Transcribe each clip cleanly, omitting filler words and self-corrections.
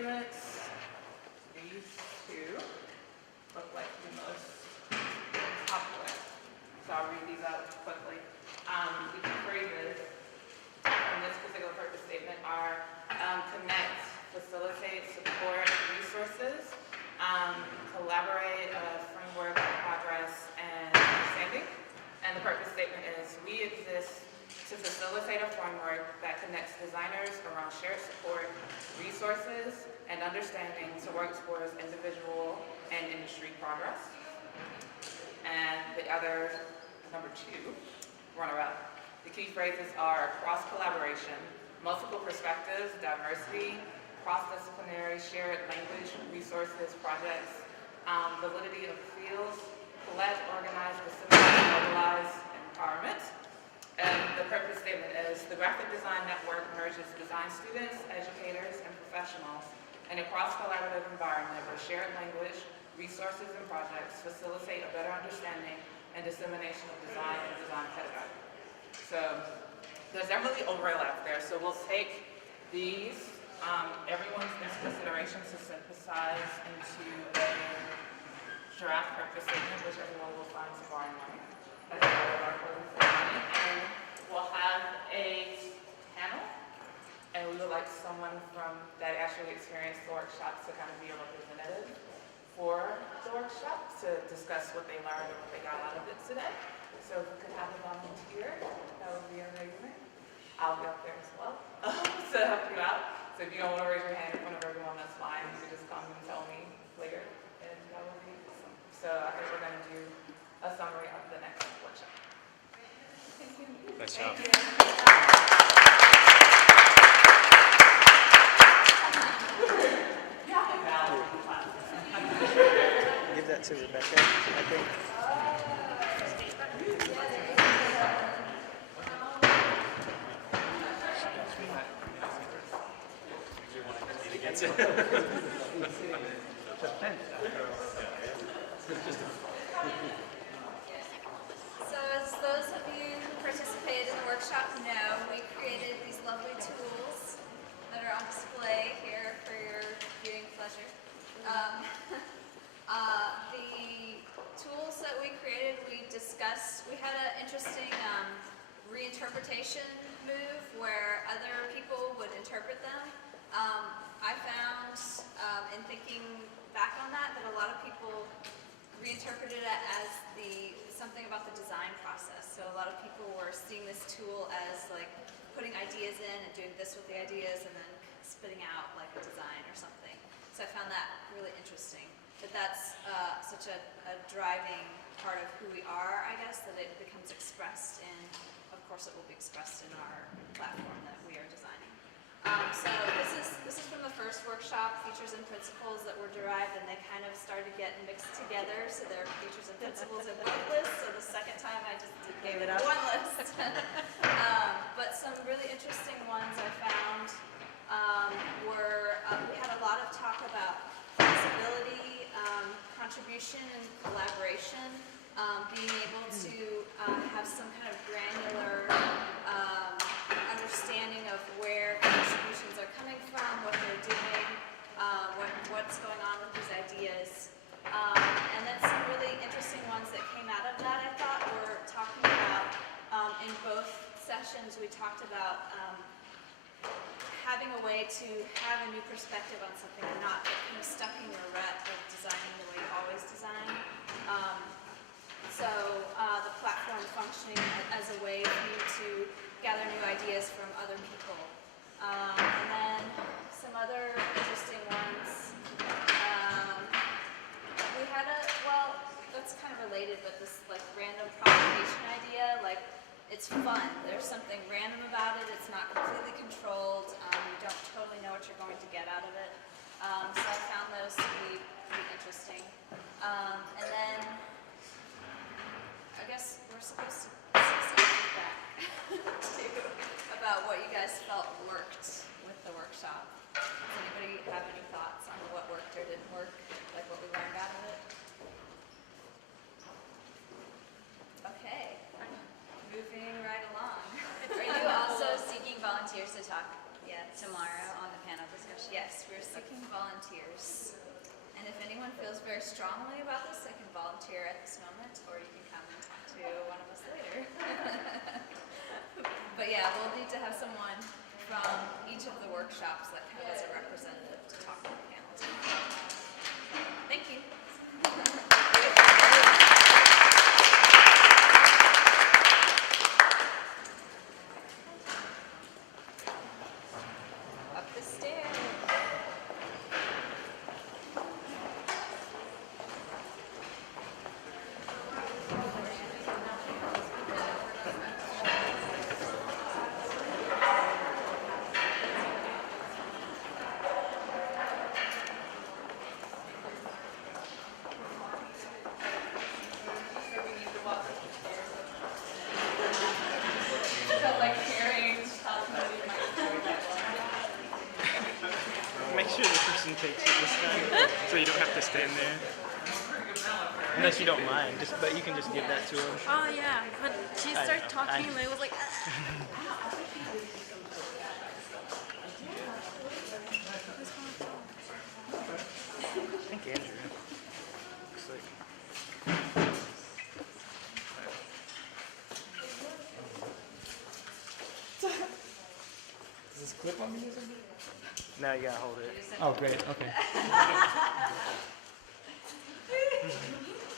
statements, these two look like the most popular. So I'll read these out quickly. The key phrases from this particular purpose statement are connect, facilitate, support, resources, collaborate, framework, progress, and understanding. And the purpose statement is, we exist to facilitate a framework that connects designers around shared support, resources, and understanding to work towards individual and industry progress. And the other, number 2, runner-up. The key phrases are cross-collaboration, multiple perspectives, diversity, cross-disciplinary, shared language, resources, projects, validity of fields, collect, organize, disseminate, mobilize, empowerment. And the purpose statement is, the Graphic Design Network merges design students, educators, and professionals in a cross-collaborative environment where shared language, resources, and projects facilitate a better understanding and dissemination of design and design pedagogy. So there's definitely overlap there. So we'll take these, everyone's considerations to synthesize into a draft purpose statement, which everyone will find tomorrow morning as part of our closing ceremony. And we'll have a panel, and we would like someone from that actually experienced the workshop to kind of be a representative for the workshop to discuss what they learned and what they got out of it today. So if we could have a volunteer, that would be amazing. I'll be up there as well to help you out. So if you don't want to raise your hand in front of everyone, that's fine. You can just come and tell me later, and that would be awesome. So I think we're going to do a summary of the next workshop. Thank you. Nice job. Thank you. Give that to Rebecca, I think. So as those of you who participated in the workshop know, we created these lovely tools that are on display here for your viewing pleasure. The tools that we created, we discussed, we had an interesting reinterpretation move where other people would interpret them. I found, in thinking back on that a lot of people reinterpreted it as something about the design process. So a lot of people were seeing this tool as like putting ideas in and doing this with the ideas and then spitting out like a design or something. So I found that really interesting. That that's such a driving part of who we are, I guess, that it becomes expressed in, of course it will be expressed in our platform that we are designing. So this is from the first workshop, features and principles that were derived, and they kind of started getting mixed together. So there are features and principles in one list. So the second time I just gave it one list. But some really interesting ones I found were, we had a lot of talk about flexibility, contribution and collaboration, being able to have some kind of granular understanding of where contributions are coming from, what they're doing, what's going on with these ideas. And then some really interesting ones that came out of that, I thought, were talking about, in both sessions, we talked about having a way to have a new perspective on something and not get kind of stuck in your rut of designing the way you always design. So the platform functioning as a way for you to gather new ideas from other people. And then some other interesting ones. We had well, that's kind of related, but this like random propagation idea, like it's fun. There's something random about it. It's not completely controlled. You don't totally know what you're going to get out of it. So I found those to be pretty interesting. And then I guess we're supposed to see some feedback too about what you guys felt worked with the workshop. Does anybody have any thoughts on what worked or didn't work, like what we learned out of it? Okay, moving right along. Are you also seeking volunteers to talk Yes. tomorrow on the panel discussion? Yes, we're seeking volunteers anyone feels very strongly about this, they can volunteer at this moment, or you can come and talk to one of us later. But yeah, we'll need to have someone from each of the workshops that kind of as a representative to talk to the panel tomorrow. Thank you. Up the stairs. Make sure the person takes it this time, so you don't have to stand there. Unless you don't mind, but you can just give that to him. Oh yeah, but she I started know, talking I and I was like, I think Andrew. Looks like. Does this clip on me or something? Now you gotta hold it. Oh, great. Okay.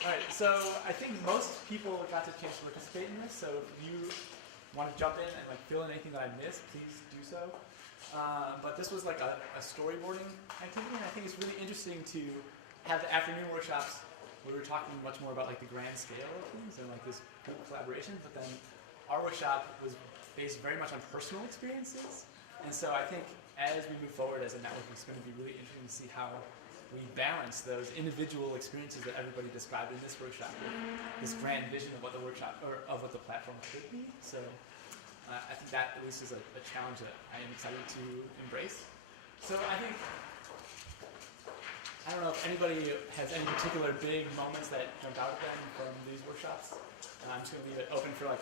All right. So I think most people got the chance to participate in this. So if you want to jump in and like fill in anything that I missed, please do so. But this was like a storyboarding activity, and I think it's really interesting to have the afternoon workshops where we were talking much more about like the grand scale of things and like this group collaboration. But then our workshop was based very much on personal experiences, and so I think as we move forward as a network, it's going to be really interesting to see how we balance those individual experiences that everybody described in this workshop with this grand vision of what the workshop or of what the platform could be. So I think that at least is a challenge that I am excited to embrace. So I think, I don't know if anybody has any particular big moments that jump out at them from these workshops. I'm just going to leave it open for like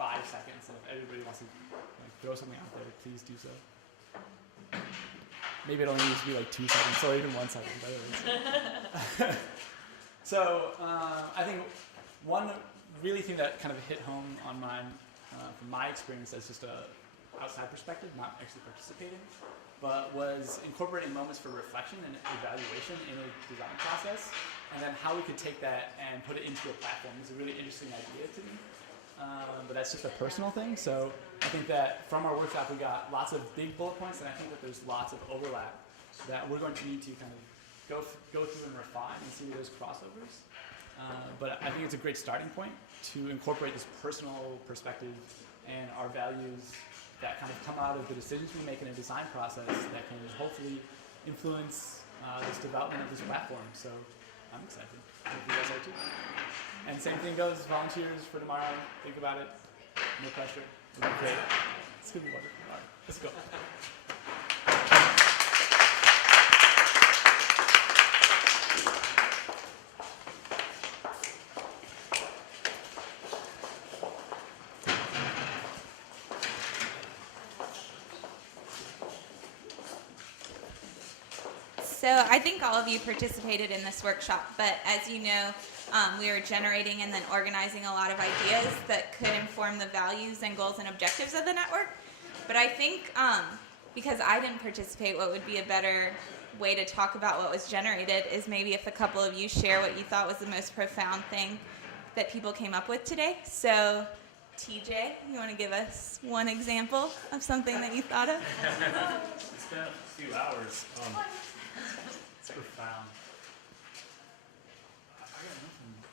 5 seconds, and if everybody wants to like, throw something out there, please do so. Maybe it only needs to be like 2 seconds, or even 1 second, by the way. So I think one really thing that kind of hit home on mine, from my experience as just a outside perspective, not actually participating, but was incorporating moments for reflection and evaluation in a design process, and then how we could take that and put it into a platform is a really interesting idea to me. But that's just a personal thing. So I think that from our workshop we got lots of big bullet points, and I think that there's lots of overlap that we're going to need to kind of go through and refine and see those crossovers. But I think it's a great starting point to incorporate this personal perspective and our values that kind of come out of the decisions we make in a design process that can hopefully influence this development of this platform. So I'm excited. I hope you guys are too. And same thing goes, volunteers for tomorrow. Think about it. No pressure. It'll be great. It's going to be wonderful. All right, let's go. So I think all of you participated in this workshop, but as you know, we were generating and then organizing a lot of ideas that could inform the values and goals and objectives of the network. But I think because I didn't participate, what would be a better way to talk about what was generated is maybe if a couple of you share what you thought was the most profound thing that people came up with today. So TJ, you want to give us one example of something that you thought of? It's been a few hours. It's profound.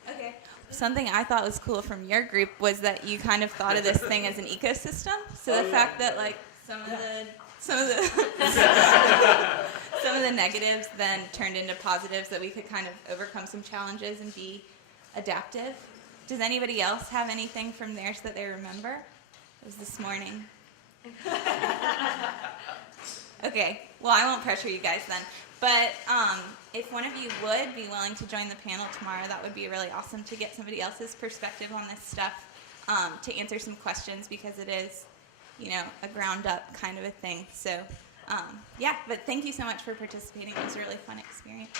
Okay. Something I thought was cool from your group was that you kind of thought of this thing as an ecosystem. So the fact that like some of the negatives then turned into positives, that we could kind of overcome some challenges and be adaptive. Does anybody else have anything from theirs that they remember? It was this morning. Okay, well, I won't pressure you guys then. But if one of you would be willing to join the panel tomorrow, that would be really awesome to get somebody else's perspective on this stuff, to answer some questions, because it is, you know, a ground-up kind of a thing. So, yeah, but thank you so much for participating. It was a really fun experience.